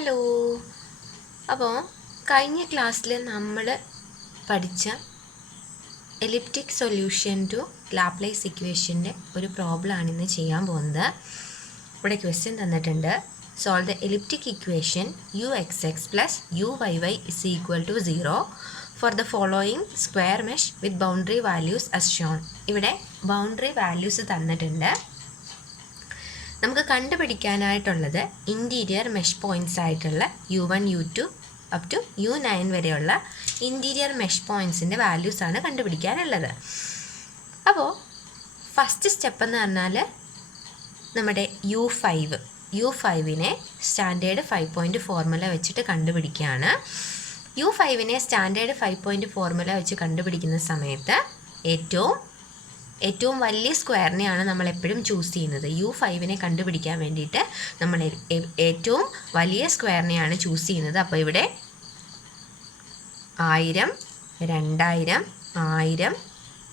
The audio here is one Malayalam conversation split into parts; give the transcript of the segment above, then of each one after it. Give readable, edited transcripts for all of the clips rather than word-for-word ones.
ഹലോ. അപ്പോൾ കഴിഞ്ഞ ക്ലാസ്സിൽ നമ്മൾ പഠിച്ച എലിപ്റ്റിക് സൊല്യൂഷൻ ടു ലാപ്ലേസ് ഇക്വേഷൻ്റെ ഒരു പ്രോബ്ലമാണ് ഇന്ന് ചെയ്യാൻ പോകുന്നത്. ഇവിടെ ക്വസ്റ്റ്യൻ തന്നിട്ടുണ്ട്. Solve the elliptic equation ux(x) plus uyy is equal to 0 for the following square mesh with boundary values as shown. ഇവിടെ ബൗണ്ടറി വാല്യൂസ് തന്നിട്ടുണ്ട്. നമുക്ക് കണ്ടുപിടിക്കാനായിട്ടുള്ളത് ഇൻറ്റീരിയർ മെഷ് പോയിൻറ്റ്സ് ആയിട്ടുള്ള u1 u2 up to u9 വരെയുള്ള ഇൻറ്റീരിയർ മെഷ് പോയിൻറ്റ്സിൻ്റെ വാല്യൂസാണ് കണ്ടുപിടിക്കാനുള്ളത്. അപ്പോൾ ഫസ്റ്റ് സ്റ്റെപ്പ് എന്ന് പറഞ്ഞാൽ നമ്മുടെ u5നെ സ്റ്റാൻഡേർഡ് 5 പോയിൻറ്റ് ഫോർമുല വെച്ചിട്ട് കണ്ടുപിടിക്കുകയാണ്. u5നെ സ്റ്റാൻഡേർഡ് 5 പോയിൻറ്റ് ഫോർമുല വെച്ച് കണ്ടുപിടിക്കുന്ന സമയത്ത് ഏറ്റവും വലിയ സ്ക്വയറിനെയാണ് നമ്മൾ എപ്പോഴും ചൂസ് ചെയ്യുന്നത്. u5നെ കണ്ടുപിടിക്കാൻ വേണ്ടിയിട്ട് നമ്മൾ ഏറ്റവും വലിയ സ്ക്വയറിനെയാണ് ചൂസ് ചെയ്യുന്നത്. അപ്പോൾ ഇവിടെ 1000, 2000, 1000,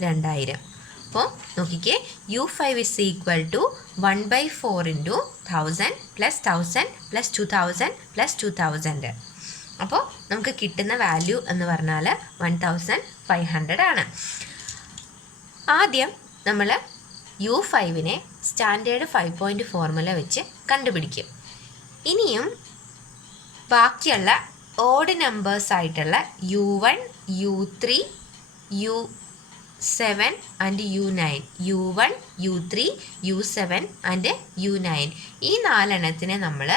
2000. അപ്പോൾ നോക്കിക്കേ, u5 is equal to 1/4 into 1000 plus 1000 plus 2000 plus 2000. അപ്പോൾ നമുക്ക് കിട്ടുന്ന വാല്യൂ എന്ന് പറഞ്ഞാൽ 1500 ആണ്. ആദ്യം നമ്മൾ u5നെ സ്റ്റാൻഡേർഡ് 5 പോയിൻറ്റ് ഫോർമുല വെച്ച് കണ്ടുപിടിക്കും. ഇനിയും ബാക്കിയുള്ള ഓഡ് നമ്പേഴ്സ് ആയിട്ടുള്ള u1, u3, u7 and u9, u1, u3, u7 and u9 ഈ 4 നമ്മൾ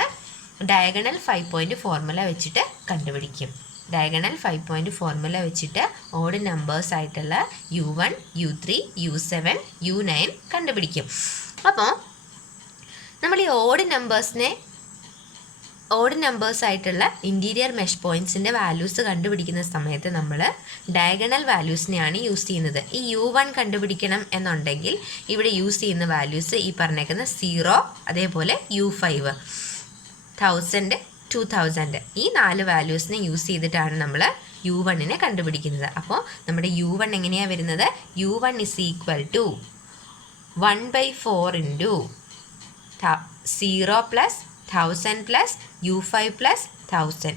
ഡയഗണൽ 5 പോയിൻറ്റ് ഫോർമുല വെച്ചിട്ട് കണ്ടുപിടിക്കും. ഡയഗണൽ 5 പോയിൻറ്റ് ഫോർമുല വെച്ചിട്ട് ഓഡ് നമ്പേഴ്സ് ആയിട്ടുള്ള u1, u3, u7, u9 കണ്ടുപിടിക്കും. അപ്പോൾ നമ്മൾ ഈ ഓഡ് നമ്പേഴ്സ് ആയിട്ടുള്ള ഇൻറ്റീരിയർ മെഷ് പോയിൻറ്റ്സിൻ്റെ വാല്യൂസ് കണ്ടുപിടിക്കുന്ന സമയത്ത് നമ്മൾ ഡയഗണൽ വാല്യൂസിനെയാണ് യൂസ് ചെയ്യുന്നത്. ഈ u1 കണ്ടുപിടിക്കണം എന്നുണ്ടെങ്കിൽ ഇവിടെ യൂസ് ചെയ്യുന്ന വാല്യൂസ് ഈ പറഞ്ഞേക്കുന്ന 0, അതേപോലെ u5, 1000, 2000 ഈ 4 വാല്യൂസിനെ യൂസ് ചെയ്തിട്ടാണ് നമ്മൾ u1നെ കണ്ടുപിടിക്കുന്നത്. അപ്പോൾ നമ്മുടെ u1 എങ്ങനെയാണ് വരുന്നത്? u1 is equal to 1/4 into 0 plus 1000 plus u5 plus 2000,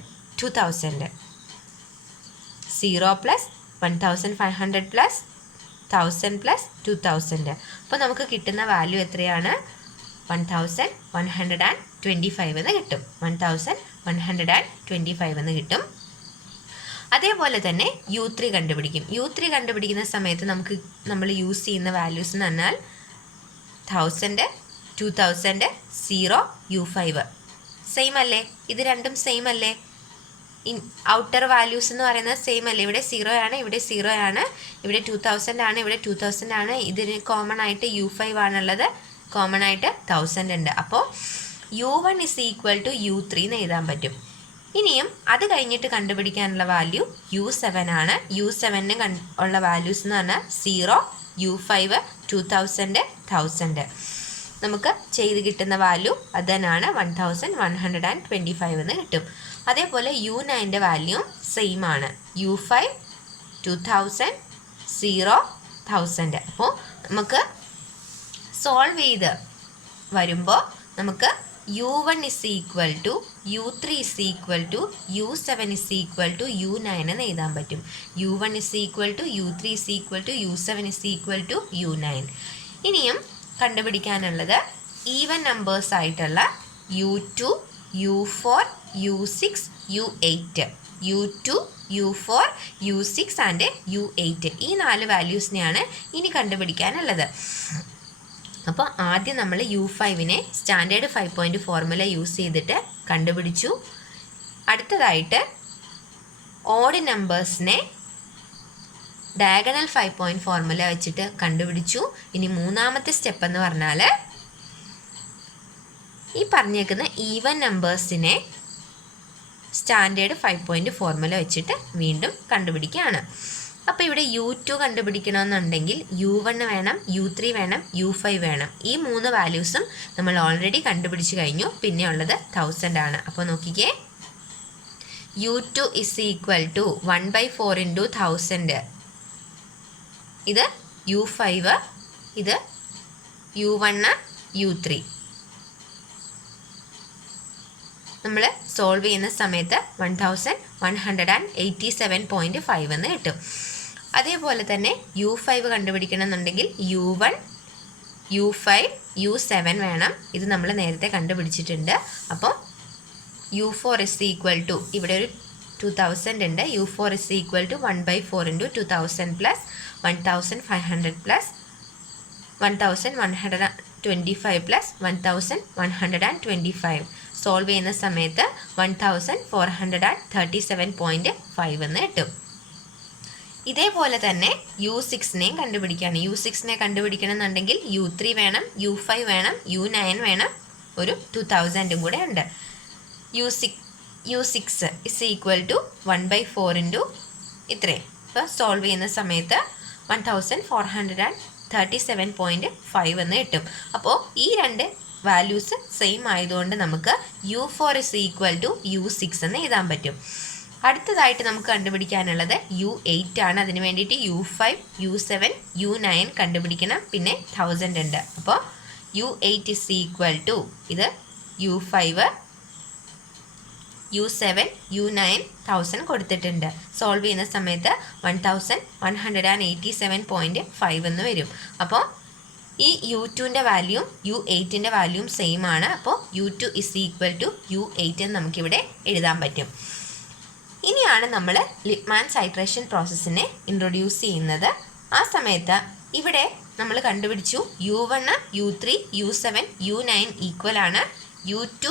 0 plus 1500 plus 1000 plus 2000. അപ്പോൾ നമുക്ക് കിട്ടുന്ന വാല്യൂ എത്രയാണ്? 1125 എന്ന് കിട്ടും. 1125 എന്ന് കിട്ടും. അതേപോലെ തന്നെ u3 കണ്ടുപിടിക്കും. u3 കണ്ടുപിടിക്കുന്ന സമയത്ത് നമ്മൾ യൂസ് ചെയ്യുന്ന വാല്യൂസ് എന്ന് പറഞ്ഞാൽ 1000, 2000, 0, u5 സെയിം അല്ലേ? ഇത് രണ്ടും സെയിം അല്ലേ? ഔട്ടർ വാല്യൂസ് എന്ന് പറയുന്നത് സെയിം അല്ലേ? ഇവിടെ 0 ആണ്, ഇവിടെ 0 ആണ്, ഇവിടെ 2000 ആണ്, ഇവിടെ 2000 ആണ്. ഇതിന് കോമൺ ആയിട്ട് u5 ആണുള്ളത്, കോമൺ ആയിട്ട് 1000 ഉണ്ട്. അപ്പോൾ u1 is equal to u3 എന്ന് എഴുതാൻ പറ്റും. ഇനിയും അത് കഴിഞ്ഞിട്ട് കണ്ടുപിടിക്കാനുള്ള വാല്യൂ u7 ആണ്. u7ന് ഉള്ള വാല്യൂസ് എന്ന് പറഞ്ഞാൽ 0, u5, 2000, 1000. നമുക്ക് ചെയ്ത് കിട്ടുന്ന വാല്യൂ അത് തന്നെയാണ്, 1125 എന്ന് കിട്ടും. അതേപോലെ u9ൻ്റെ വാല്യൂ സെയിം ആണ്, u5, 2000, 0, 1000. അപ്പോൾ നമുക്ക് സോൾവ് ചെയ്ത് വരുമ്പോൾ നമുക്ക് u1 is equal to u3 is equal to u7 is equal to u9 എന്ന് എഴുതാൻ പറ്റും. u1 is equal to u3 is equal to u7 is equal to u9. ഇനിയും കണ്ടുപിടിക്കാനുള്ളത് ഈവൻ നമ്പേഴ്സ് ആയിട്ടുള്ള u2, u4, u6, u8, u2, u4, u6 and u8 ഈ 4 വാല്യൂസിനെയാണ് ഇനി കണ്ടുപിടിക്കാനുള്ളത്. അപ്പോൾ ആദ്യം നമ്മൾ u5നെ സ്റ്റാൻഡേർഡ് 5 പോയിൻറ്റ് ഫോർമുല യൂസ് ചെയ്തിട്ട് കണ്ടുപിടിച്ചു. അടുത്തതായിട്ട് ഓഡ് നമ്പേഴ്സിനെ ഡയഗണൽ 5 പോയിൻറ്റ് ഫോർമുല വെച്ചിട്ട് കണ്ടുപിടിച്ചു. ഇനി മൂന്നാമത്തെ സ്റ്റെപ്പ് എന്ന് പറഞ്ഞാൽ ഈ പറഞ്ഞേക്കുന്ന ഈവൻ നമ്പേഴ്സിനെ സ്റ്റാൻഡേർഡ് 5 പോയിൻറ്റ് ഫോർമുല വെച്ചിട്ട് വീണ്ടും കണ്ടുപിടിക്കുകയാണ്. അപ്പോൾ ഇവിടെ u2 കണ്ടുപിടിക്കണമെന്നുണ്ടെങ്കിൽ u1 വേണം, u3 വേണം, u5 വേണം. ഈ 3 വാല്യൂസും നമ്മൾ ഓൾറെഡി കണ്ടുപിടിച്ച് കഴിഞ്ഞു. പിന്നെ ഉള്ളത് 1000 ആണ്. അപ്പോൾ നോക്കിക്കേ, u2 is equal to 1/4 into 1000. ഇത് u5, ഇത് u1, u3. നമ്മൾ സോൾവ് ചെയ്യുന്ന സമയത്ത് 1187.5 എന്ന് കിട്ടും. അതേപോലെ തന്നെ U5 കണ്ടുപിടിക്കണം എന്നുണ്ടെങ്കിൽ U1, U5, U7 വേണം. ഇത് നമ്മൾ നേരത്തെ കണ്ടുപിടിച്ചിട്ടുണ്ട്. അപ്പോൾ U4 is equal to, ഇവിടെ ഒരു 2000 ഉണ്ട്. U4 is equal to 1/4 into 2000 plus 1500 plus 1125 plus 1125. Solve ചെയ്യുന്ന സമയത്ത് 1437.5 എന്ന് കിട്ടും. ഇതേപോലെ തന്നെ U6നെയും കണ്ടുപിടിക്കുകയാണ്. U6നെ കണ്ടുപിടിക്കണം എന്നുണ്ടെങ്കിൽ U3 വേണം, U5 വേണം, U9 വേണം, ഒരു 2000 കൂടെ ഉണ്ട്. U6 is equal to 1/4 into ഇത്രയും. ഇപ്പോൾ സോൾവ് ചെയ്യുന്ന സമയത്ത് 1437.5 എന്ന് കിട്ടും. അപ്പോൾ ഈ രണ്ട് വാല്യൂസ് സെയിം ആയതുകൊണ്ട് നമുക്ക് U4 is equal to U6 എന്ന് എഴുതാൻ പറ്റും. അടുത്തതായിട്ട് നമുക്ക് കണ്ടുപിടിക്കാനുള്ളത് U8 ആണ്. അതിന് വേണ്ടിയിട്ട് U5, U7, U9 കണ്ടുപിടിക്കണം. പിന്നെ 1000 ഉണ്ട്. അപ്പോൾ U8 is equal to, ഇത് U5, U7, U9 1000 കൊടുത്തിട്ടുണ്ട്. സോൾവ് ചെയ്യുന്ന സമയത്ത് 1187.5 എന്ന് വരും. അപ്പോൾ ഈ U2ൻ്റെ വാല്യൂം U8ൻ്റെ വാല്യൂം സെയിം ആണ്. അപ്പോൾ U2 is equal to U8 എന്ന് നമുക്കിവിടെ എഴുതാൻ പറ്റും. ഇനിയാണ് നമ്മൾ ലിപ്മാൻസ് ഹൈഡ്രേഷൻ പ്രോസസ്സിനെ ഇൻട്രൊഡ്യൂസ് ചെയ്യുന്നത്. ആ സമയത്ത് ഇവിടെ നമ്മൾ കണ്ടുപിടിച്ചു U1, U3, U7, U9 equal ആണ്. U2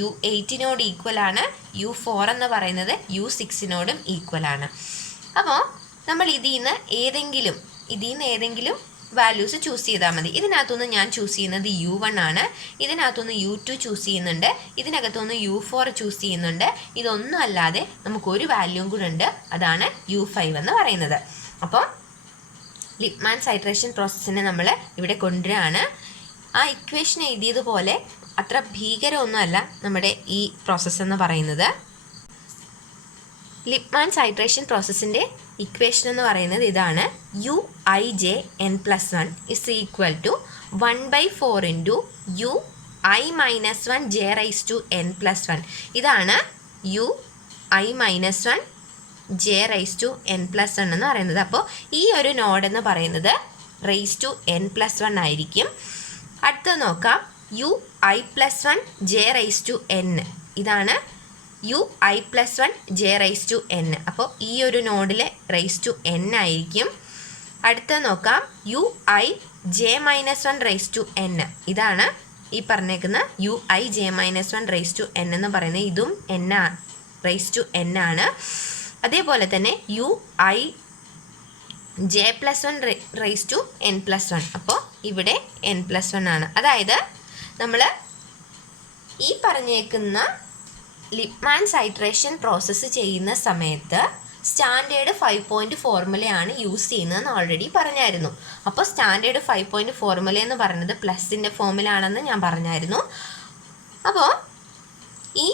U8നോട് ഈക്വൽ ആണ്. U4 എന്ന് പറയുന്നത് U6നോടും ഈക്വൽ ആണ്. അപ്പോൾ നമ്മൾ ഇതിൽ നിന്ന് ഏതെങ്കിലും വാല്യൂസ് ചൂസ് ചെയ്താൽ മതി. ഇതിനകത്തുനിന്ന് ഞാൻ ചൂസ് ചെയ്യുന്നത് U1 ആണ്. ഇതിനകത്തുനിന്ന് U2 ചൂസ് ചെയ്യുന്നുണ്ട്. ഇതിനകത്തുനിന്ന് U4 ചൂസ് ചെയ്യുന്നുണ്ട്. ഇതൊന്നും അല്ലാതെ നമുക്കൊരു വാല്യൂം കൂടെ ഉണ്ട്. അതാണ് U5 എന്ന് പറയുന്നത്. അപ്പോൾ ലിപ്മാൻസ് ഹൈഡ്രേഷൻ പ്രോസസ്സിനെ നമ്മൾ ഇവിടെ കൊണ്ടുവരികയാണ്. ആ ഇക്വേഷൻ എഴുതിയതുപോലെ അത്ര ഭീകരമൊന്നുമല്ല നമ്മുടെ ഈ പ്രോസസ്സ് എന്ന് പറയുന്നത്. ലിപ്മാൻസ് ഹൈഡ്രേഷൻ പ്രോസസ്സിൻ്റെ ഇക്വേഷൻ എന്ന് പറയുന്നത് ഇതാണ്. Uij(n+1) is equal to 1/4 into Ui-1 j(n+1). ഇതാണ് Ui-1 j(n+1) എന്ന് പറയുന്നത്. അപ്പോൾ ഈ ഒരു നോഡ് എന്ന് പറയുന്നത് (n+1) ആയിരിക്കും. അടുത്തത് നോക്കാം. Ui+1 j(n). ഇതാണ് Ui+1 j(n). അപ്പോൾ ഈ ഒരു നോഡിലെ (n) ആയിരിക്കും. അടുത്തത് നോക്കാം. Uij-1 ഇതാണ് ഈ പറഞ്ഞേക്കുന്ന Uij-1 എന്ന് പറയുന്നത്. ഇതും n ആണ്. അതേപോലെ തന്നെ Uij+1 അപ്പോൾ ഇവിടെ n+1 ആണ്. അതായത് നമ്മൾ ഈ പറഞ്ഞേക്കുന്ന ലിപ്മാൻസ് ഹൈഡ്രേഷൻ പ്രോസസ്സ് ചെയ്യുന്ന സമയത്ത് സ്റ്റാൻഡേർഡ് 5 പോയിൻ്റ് ഫോർമുലയാണ് യൂസ് ചെയ്യുന്നതെന്ന് ഓൾറെഡി പറഞ്ഞായിരുന്നു. അപ്പോൾ സ്റ്റാൻഡേർഡ് 5 പോയിൻ്റ് ഫോർമുല എന്ന് പറയുന്നത് പ്ലസിൻ്റെ ഫോമിലാണെന്ന് ഞാൻ പറഞ്ഞായിരുന്നു. അപ്പോൾ ഈ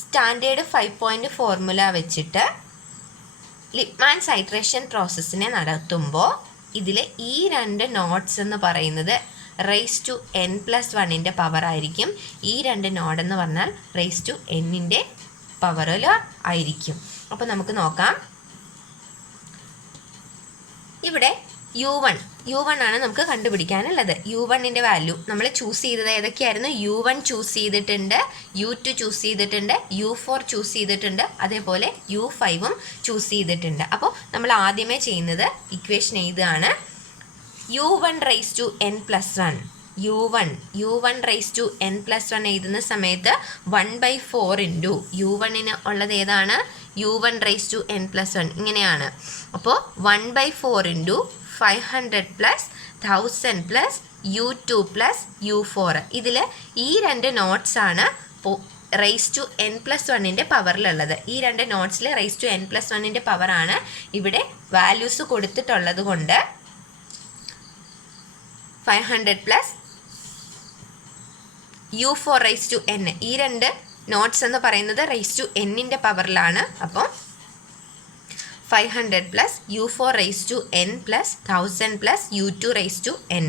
സ്റ്റാൻഡേർഡ് 5 പോയിൻ്റ് ഫോർമുല വെച്ചിട്ട് ലിപ്മാൻസ് ഹൈഡ്രേഷൻ പ്രോസസ്സിനെ നടത്തുമ്പോൾ ഇതിൽ ഈ രണ്ട് നോട്ട്സ് എന്ന് പറയുന്നത് (n+1) പവർ ആയിരിക്കും. ഈ രണ്ട് നോഡ് എന്ന് പറഞ്ഞാൽ (n) പവറിൽ ആയിരിക്കും. അപ്പോൾ നമുക്ക് നോക്കാം. ഇവിടെ U1 ആണ് നമുക്ക് കണ്ടുപിടിക്കാനുള്ളത്. U1ൻ്റെ വാല്യൂ നമ്മൾ ചൂസ് ചെയ്തത് ഏതൊക്കെയായിരുന്നു? U1 ചൂസ് ചെയ്തിട്ടുണ്ട്, U2 ചൂസ് ചെയ്തിട്ടുണ്ട്, U4 ചൂസ് ചെയ്തിട്ടുണ്ട്, അതേപോലെ U5ഉം ചൂസ് ചെയ്തിട്ടുണ്ട്. അപ്പോൾ നമ്മൾ ആദ്യമേ ചെയ്യുന്നത് ഇക്വേഷൻ എഴുതുകയാണ്. U1n+1 U1n+1 എഴുതുന്ന സമയത്ത് 1/4 into U1ന് ഉള്ളത് ഏതാണ്? U1n+1 ഇങ്ങനെയാണ്. അപ്പോൾ 1/4 into 500 plus 1000 plus U2 plus U4. ഇതിൽ ഈ രണ്ട് നോട്ട്സ് ആണ് (n+1) പവറിലുള്ളത്. ഈ രണ്ട് നോട്ട്സിൽ (n+1) പവറാണ് ഇവിടെ വാല്യൂസ് കൊടുത്തിട്ടുള്ളത് കൊണ്ട് 500 plus U4n. ഈ രണ്ട് നോട്ട്സ് എന്ന് പറയുന്നത് (n) പവറിലാണ്. അപ്പോൾ 500 plus U4n plus 1000 plus U2n.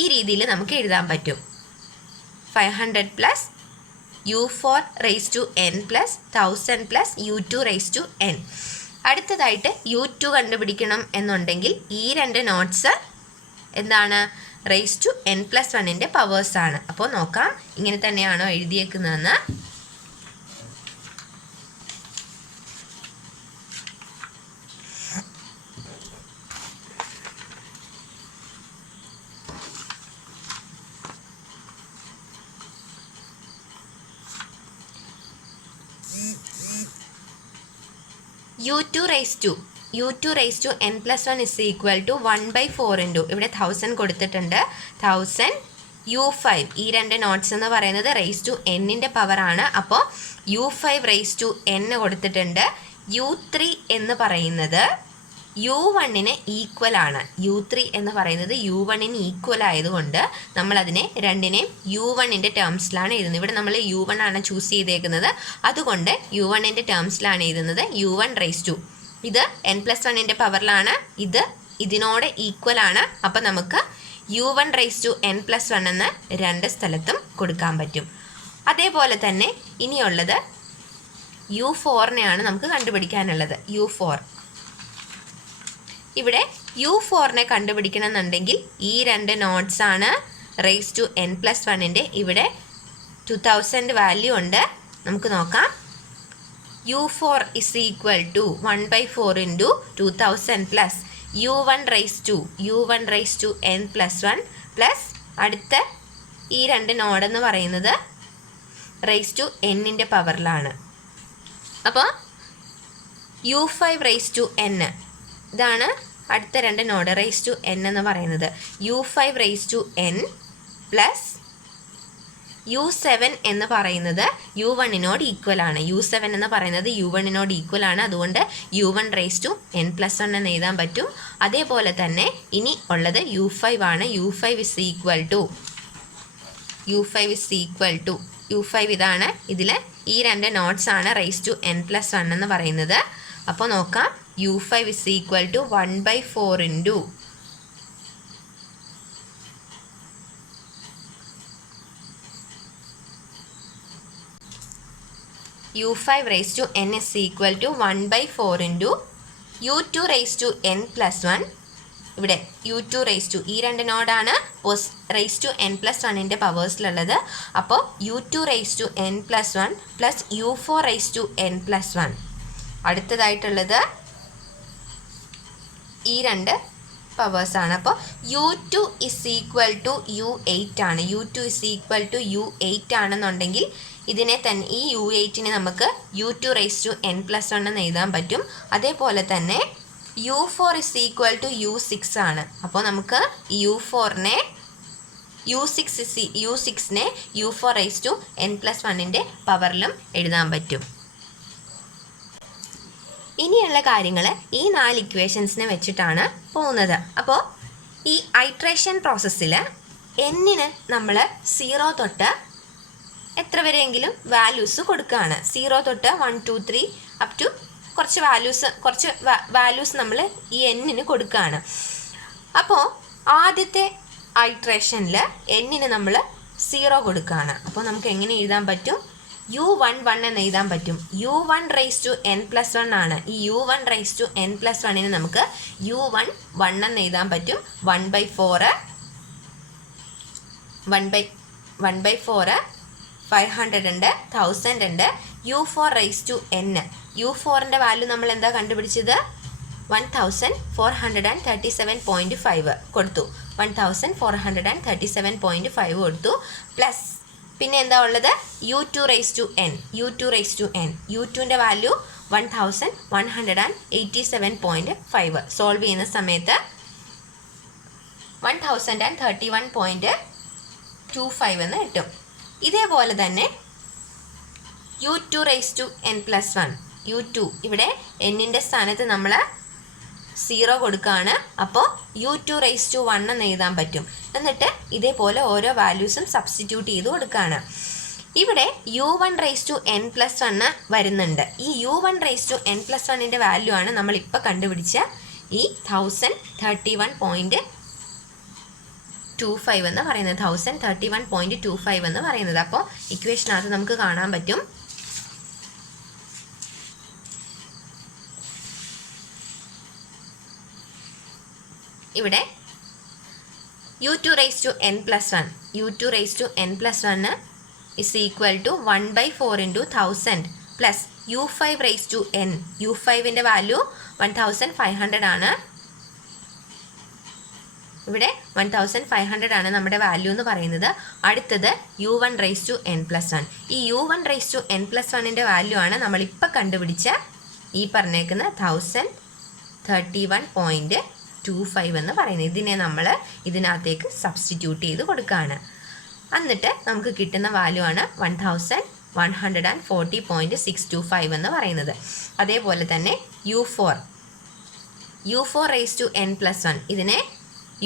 ഈ രീതിയിൽ നമുക്ക് എഴുതാൻ പറ്റും. 500 plus u4 raise to n plus 1000 plus u2 raise to n. അടുത്തതായിട്ട് u2 കണ്ടുപിടിക്കണം എന്നുണ്ടെങ്കിൽ ഈ രണ്ട് നോട്ട്സ് എന്താണ്, റേസ് ടു n പ്ലസ് 1ൻ്റെ പവേഴ്സാണ്. അപ്പോൾ നോക്കാം ഇങ്ങനെ തന്നെയാണോ എഴുതിയേക്കുന്നതെന്ന്. u2 raise to n plus 1 is equal to 1/4 into ഇവിടെ 1000 കൊടുത്തിട്ടുണ്ട്. 1000 u5 ഈ രണ്ട് നോട്ട്സ് എന്ന് പറയുന്നത് റേസ് ടു എന്നിൻ്റെ പവറാണ്. അപ്പോൾ u5 റേസ് ടു n കൊടുത്തിട്ടുണ്ട്. u3 എന്ന് പറയുന്നത് u1ന് ഈക്വൽ ആണ്. u3 എന്ന് പറയുന്നത് u1ന് ഈക്വൽ ആയതുകൊണ്ട് നമ്മളതിനെ രണ്ടിനെയും u1ൻ്റെ ടേംസിലാണ് എഴുതുന്നത്. ഇവിടെ നമ്മൾ u1 ആണ് ചൂസ് ചെയ്തേക്കുന്നത്, അതുകൊണ്ട് u1ൻ്റെ ടേംസിലാണ് എഴുതുന്നത്. u1 റേസ് ടു ഇത് n പ്ലസ് 1ൻ്റെ പവറിലാണ്, ഇത് ഇതിനോട് ഈക്വൽ ആണ്. അപ്പം നമുക്ക് u1 raise to n plus 1 എന്ന് രണ്ട് സ്ഥലത്തും കൊടുക്കാൻ പറ്റും. അതേപോലെ തന്നെ ഇനിയുള്ളത് u4നെയാണ് നമുക്ക് കണ്ടുപിടിക്കാനുള്ളത്. u4 ഇവിടെ u4നെ കണ്ടുപിടിക്കണം എന്നുണ്ടെങ്കിൽ ഈ രണ്ട് നോട്ട്സ് ആണ് റേസ് ടു n പ്ലസ് 1ൻ്റെ. ഇവിടെ 2000 വാല്യൂ ഉണ്ട്. നമുക്ക് നോക്കാം. u4 is equal to 1/4 into 2000 plus u1 raise to n plus 1 plus അടുത്ത ഈ രണ്ട് നോഡെന്ന് പറയുന്നത് റേസ് ടു എന്നിൻ്റെ പവറിലാണ്. അപ്പോൾ u5 റേസ് ടു n ഇതാണ് അടുത്ത രണ്ട് നോഡ് റേസ് ടു n എന്ന് പറയുന്നത്. u5 raise to n plus u7 എന്ന് പറയുന്നത് u1നോട് ഈക്വൽ ആണ്. u7 എന്ന് പറയുന്നത് u1നോട് ഈക്വൽ ആണ്, അതുകൊണ്ട് u1 raise to n plus 1 എന്ന് എഴുതാൻ പറ്റും. അതേപോലെ തന്നെ ഇനി ഉള്ളത് u5 ആണ്. u5 ഇതാണ്. ഇതിൽ ഈ രണ്ട് നോട്ട്സ് ആണ് റേസ് ടു n പ്ലസ് 1 എന്ന് പറയുന്നത്. അപ്പോൾ നോക്കാം. u5 is equal to 1/4 into u5 raise to n is equal to 1/4 into u2 raise to n plus 1. ഇവിടെ u2 റേസ് ടു ഈ രണ്ട് നോഡാണ് റേസ് ടു n പ്ലസ് 1ൻ്റെ പവേഴ്സിലുള്ളത്. അപ്പോൾ u2 raise to n plus 1 plus u4 raise to n plus 1. അടുത്തതായിട്ടുള്ളത് ഈ രണ്ട് പവേഴ്സാണ്. അപ്പോൾ u2 is equal to u8 ആണ്. u2 is equal to u8 ആണെന്നുണ്ടെങ്കിൽ ഇതിനെ തന്നെ ഈ u8നെ നമുക്ക് u2 raise to n plus 1 എന്ന് എഴുതാൻ പറ്റും. അതേപോലെ തന്നെ u4 is equal to u6 ആണ്. അപ്പോൾ നമുക്ക് u4നെ u6നെ u4 raise to n plus 1ൻ്റെ പവറിലും എഴുതാൻ പറ്റും. ഇനിയുള്ള കാര്യങ്ങൾ ഈ 4 ഇക്വേഷൻസിനെ വെച്ചിട്ടാണ് പോകുന്നത്. അപ്പോൾ ഈ ഐട്രേഷൻ പ്രോസസ്സിൽ എന്നിന് നമ്മൾ 0 തൊട്ട് എത്ര വരെയെങ്കിലും വാല്യൂസ് കൊടുക്കുകയാണ്. 0 തൊട്ട് 1 2 3 അപ് ടു കുറച്ച് വാല്യൂസ് നമ്മൾ ഈ എന്നിന് കൊടുക്കുകയാണ്. അപ്പോൾ ആദ്യത്തെ ഐട്രേഷനിൽ എന്നിന് നമ്മൾ 0 കൊടുക്കുകയാണ്. അപ്പോൾ നമുക്ക് എങ്ങനെ എഴുതാൻ പറ്റും? u11 എന്ന് എഴുതാൻ പറ്റും. u1 raise to n plus 1 ആണ്. ഈ u1 raise to n plus 1ന് നമുക്ക് u1 എന്ന് എഴുതാൻ പറ്റും. 1/4 500 ഉണ്ട്, 1000 ഉണ്ട്. u4 റേസ് ടു n, u4ൻ്റെ വാല്യൂ നമ്മൾ എന്താ കണ്ടുപിടിച്ചത്? 1437.5 കൊടുത്തു. 1437.5 കൊടുത്തു. പ്ലസ് പിന്നെ എന്താ ഉള്ളത്? u2 റേസ് ടു n, u2ൻ്റെ വാല്യൂ 1187.5. സോൾവ് ചെയ്യുന്ന സമയത്ത് 1031.25 എന്ന് കിട്ടും. ഇതേപോലെ തന്നെ u2 raise to n plus 1, u2 ഇവിടെ എന്നിൻ്റെ സ്ഥാനത്ത് നമ്മൾ 0 കൊടുക്കുകയാണ്. അപ്പോൾ u2 റേസ് ടു 1 എന്ന് എഴുതാൻ പറ്റും. എന്നിട്ട് ഇതേപോലെ ഓരോ വാല്യൂസും സബ്സ്റ്റിറ്റ്യൂട്ട് ചെയ്ത് കൊടുക്കുകയാണ്. ഇവിടെ u1 raise to n plus 1 വരുന്നുണ്ട്. ഈ u1 raise to n plus 1ൻ്റെ വാല്യൂ ആണ് നമ്മളിപ്പോൾ കണ്ടുപിടിച്ച ഈ 1031.25 25 എന്ന് പറയുന്നത് 1031.25 എന്ന് പറയുന്നത്. അപ്പോൾ ഇക്വേഷനകത്ത് നമുക്ക് കാണാൻ പറ്റും ഇവിടെ u2 raised to n plus 1 u2 raised to n plus 1 is equal to 1/4 into 1000 plus u5 raised to n. u5ൻ്റെ വാല്യൂ 1500 ആണ്. ഇവിടെ 1500 ആണ് നമ്മുടെ വാല്യൂ എന്ന് പറയുന്നത്. അടുത്തത് u1 raised to n plus 1. ഈ u1 raised to n plus 1ൻ്റെ വാല്യൂ ആണ് നമ്മളിപ്പോൾ കണ്ടുപിടിച്ച ഈ പറഞ്ഞേക്കുന്ന 1031.25 എന്ന് പറയുന്നത്. ഇതിനെ നമ്മൾ ഇതിനകത്തേക്ക് സബ്സ്റ്റിറ്റ്യൂട്ട് ചെയ്ത് കൊടുക്കുകയാണ്. എന്നിട്ട് നമുക്ക് കിട്ടുന്ന വാല്യൂ ആണ് 1140.625 എന്ന് പറയുന്നത്. അതേപോലെ തന്നെ u4 raised to n plus 1 ഇതിനെ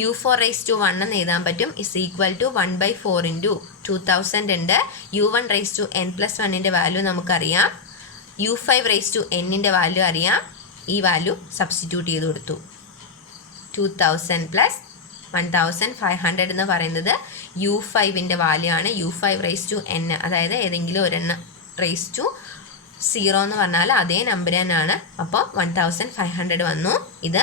u4 raised to 1 എന്ന് എഴുതാൻ പറ്റും. ഇസ് ഈക്വൽ ടു 1/4 into 2000 ഉണ്ട്. u1 raised to n plus 1ൻ്റെ വാല്യൂ നമുക്കറിയാം. u5 raised to n-ൻ്റെ വാല്യൂ അറിയാം. ഈ വാല്യൂ സബ്സ്റ്റിറ്റ്യൂട്ട് ചെയ്ത് കൊടുത്തു. 2000 പ്ലസ് 1500 എന്ന് പറയുന്നത് u5ൻ്റെ വാല്യൂ ആണ്. u5 raised to n, അതായത് ഏതെങ്കിലും ഒരെണ്ണം raised to 0 എന്ന് പറഞ്ഞാൽ അതേ നമ്പർ തന്നെയാണ്. അപ്പോൾ 1500 വന്നു. ഇത്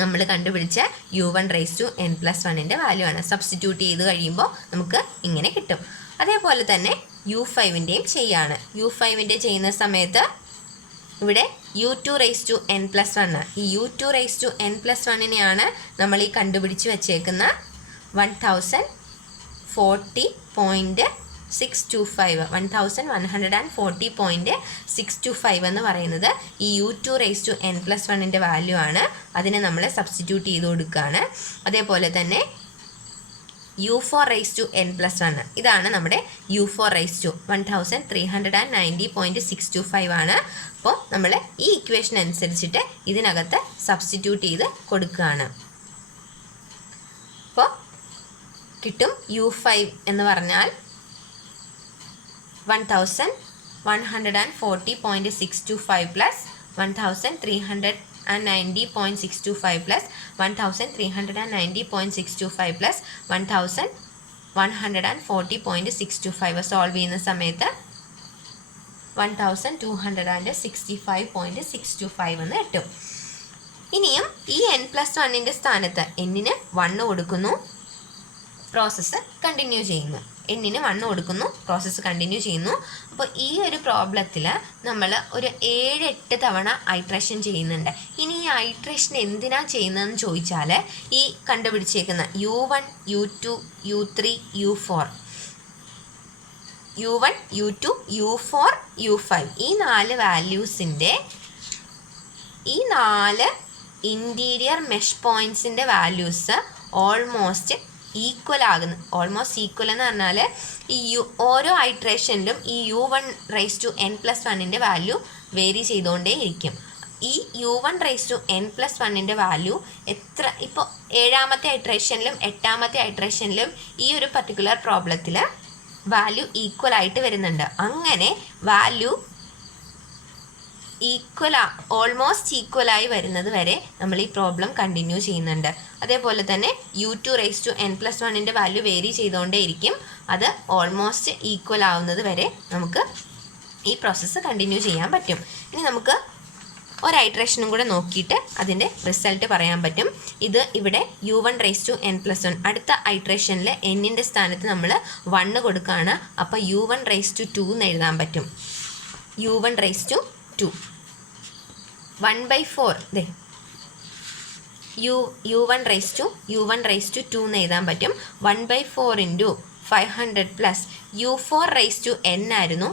നമ്മൾ കണ്ടുപിടിച്ച u1 raised to n plus 1ൻ്റെ വാല്യൂ ആണ്. സബ്സ്റ്റിറ്റ്യൂട്ട് ചെയ്ത് കഴിയുമ്പോൾ നമുക്ക് ഇങ്ങനെ കിട്ടും. അതേപോലെ തന്നെ u5ൻ്റെയും ചെയ്യാണ്. u5ൻ്റെ ചെയ്യുന്ന സമയത്ത് ഇവിടെ u2 raised to n plus 1. ഈ u2 raised to n plus 1നെയാണ് നമ്മൾ ഈ കണ്ടുപിടിച്ച് വെച്ചേക്കുന്ന 1140.625 എന്ന് പറയുന്നത് ഈ u2 raised to n plus 1ൻ്റെ വാല്യൂ ആണ്. അതിനെ നമ്മൾ സബ്സ്റ്റിറ്റ്യൂട്ട് ചെയ്ത് കൊടുക്കുകയാണ്. അതേപോലെ തന്നെ u4 raised to n plus 1 ഇതാണ് നമ്മുടെ u4 raised to 1390.625 ആണ്. അപ്പോൾ നമ്മൾ ഈ ഇക്വേഷൻ അനുസരിച്ചിട്ട് ഇതിനകത്ത് സബ്സ്റ്റിറ്റ്യൂട്ട് ചെയ്ത് കൊടുക്കുകയാണ്. അപ്പോൾ കിട്ടും u5 എന്ന് പറഞ്ഞാൽ 1140.625 പ്ലസ് 1390.625 പ്ലസ് 1390.625 പ്ലസ് 1140.625 സോൾവ് ചെയ്യുന്ന സമയത്ത് 1265.625 എന്ന് കിട്ടും. ഇനിയും ഈ n plus 1ൻ്റെ സ്ഥാനത്ത് n-ന് 1 കൊടുക്കുന്നു, പ്രോസസ്സ് കണ്ടിന്യൂ ചെയ്യുന്നു. n-ന് 1 കൊടുക്കുന്നു, പ്രോസസ്സ് കണ്ടിന്യൂ ചെയ്യുന്നു. അപ്പോൾ ഈ ഒരു പ്രോബ്ലത്തിൽ നമ്മൾ ഒരു 7-8 തവണ ഐട്രേഷൻ ചെയ്യുന്നുണ്ട്. ഇനി ഈ ഐട്രേഷൻ എന്തിനാണ് ചെയ്യുന്നതെന്ന് ചോദിച്ചാൽ ഈ കണ്ടുപിടിച്ചേക്കുന്ന u1, u2, u3, u4 u1, u2, u4, u5 ഈ 4 വാല്യൂസിൻ്റെ ഈ 4 ഇൻറ്റീരിയർ മെഷ് പോയിൻറ്റ്സിൻ്റെ വാല്യൂസ് ഓൾമോസ്റ്റ് ഈക്വൽ ആകുന്നു. ഓൾമോസ്റ്റ് ഈക്വൽ എന്ന് പറഞ്ഞാൽ ഈ ഓരോ ഐട്രേഷനിലും ഈ u1 raised to n plus 1ൻ്റെ വാല്യൂ വേരി ചെയ്തുകൊണ്ടേ ഇരിക്കും. ഈ u1 raised to n plus 1ൻ്റെ വാല്യൂ എത്ര ഇപ്പോൾ 7ാമത്തെ ഐട്രേഷനിലും 8ാമത്തെ ഐട്രേഷനിലും ഈ ഒരു പർട്ടിക്കുലർ പ്രോബ്ലത്തിൽ വാല്യൂ ഈക്വൽ ആയിട്ട് വരുന്നുണ്ട്. അങ്ങനെ വാല്യൂ ഓൾമോസ്റ്റ് ഈക്വലായി വരുന്നത് വരെ നമ്മൾ ഈ പ്രോബ്ലം കണ്ടിന്യൂ ചെയ്യുന്നുണ്ട്. അതേപോലെ തന്നെ u2 raised to n plus 1ൻ്റെ വാല്യൂ വേരി ചെയ്തുകൊണ്ടേ ഇരിക്കും. അത് ഓൾമോസ്റ്റ് ഈക്വൽ ആവുന്നത് വരെ നമുക്ക് ഈ പ്രോസസ്സ് കണ്ടിന്യൂ ചെയ്യാൻ പറ്റും. ഇനി നമുക്ക് ഒരു ഐട്രേഷനും കൂടെ നോക്കിയിട്ട് അതിൻ്റെ റിസൾട്ട് പറയാൻ പറ്റും. ഇത് ഇവിടെ u1 raised to n plus 1 അടുത്ത ഐട്രേഷനിൽ n-ൻ്റെ സ്ഥാനത്ത് നമ്മൾ 1 കൊടുക്കുകയാണ്. അപ്പോൾ u1 raised to 2 എന്ന് എഴുതാൻ പറ്റും. u1 raised to 2 1/4 u1 raised to 2 എന്ന് എഴുതാൻ പറ്റും. 1/4 into 500 plus u4 raised to n ആയിരുന്നു.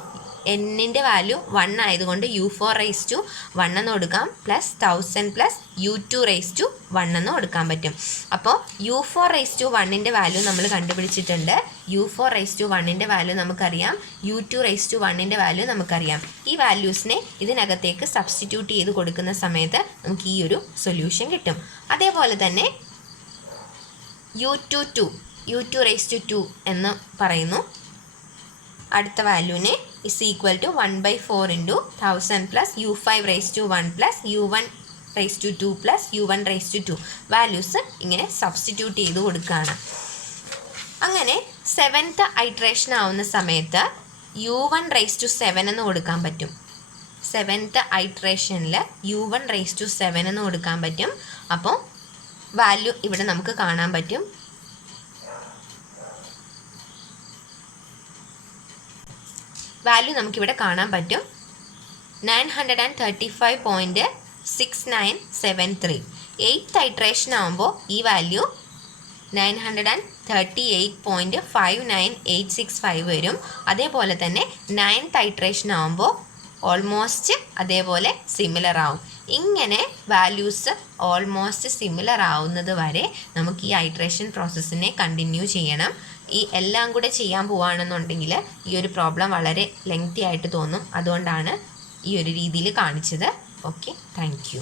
n-ൻ്റെ വാല്യൂ 1 ആയതുകൊണ്ട് u4 raised to 1 എന്ന് കൊടുക്കാം. Plus 1000 plus u2 raised to 1 എന്ന് കൊടുക്കാൻ പറ്റും. അപ്പോൾ u4 raised to 1ൻ്റെ വാല്യൂ നമ്മൾ കണ്ടുപിടിച്ചിട്ടുണ്ട്. u4 raised to 1ൻ്റെ വാല്യൂ നമുക്കറിയാം. u2 raised to 1ൻ്റെ വാല്യൂ നമുക്കറിയാം. ഈ വാല്യൂസിനെ ഇതിനകത്തേക്ക് സബ്സ്റ്റിറ്റ്യൂട്ട് ചെയ്ത് കൊടുക്കുന്ന സമയത്ത് നമുക്ക് ഈ ഒരു സൊല്യൂഷൻ കിട്ടും. അതേപോലെ തന്നെ u2 raised to 2 എന്ന് പറയുന്നു. അടുത്ത വാല്യൂവിനെ is equal to 1/4 into 1000 plus u5 raised to 1 plus u1 raised to 2 plus u1 raised to 2 values ഇങ്ങനെ സബ്സ്റ്റിറ്റ്യൂട്ട് ചെയ്ത് കൊടുക്കുകയാണ്. അങ്ങനെ 7th iteration ആവുന്ന സമയത്ത് u1⁻7 എന്ന് കൊടുക്കാൻ പറ്റും. 7th iteration u1⁻7 എന്ന് കൊടുക്കാൻ പറ്റും. അപ്പോൾ വാല്യൂ ഇവിടെ നമുക്ക് കാണാൻ പറ്റും. വാല്യൂ നമുക്കിവിടെ കാണാൻ പറ്റും 935.6973. 8th iteration ആകുമ്പോൾ ഈ വാല്യൂ 938.59865 വരും. അതേപോലെ തന്നെ 9th iteration ആകുമ്പോൾ ഓൾമോസ്റ്റ് അതേപോലെ സിമിലർ ആവും. ഇങ്ങനെ വാല്യൂസ് ഓൾമോസ്റ്റ് സിമിലർ ആവുന്നത് വരെ നമുക്ക് ഈ ഐട്രേഷൻ പ്രോസസ്സിനെ കണ്ടിന്യൂ ചെയ്യണം. ഈ എല്ലാം കൂടെ ചെയ്യാൻ പോവുകയാണെന്നുണ്ടെങ്കിൽ ഈ ഒരു പ്രോബ്ലം വളരെ ലെങ്തി ആയിട്ട് തോന്നും. അതുകൊണ്ടാണ് ഈ ഒരു രീതിയിൽ കാണിച്ചത്. Okay, thank you.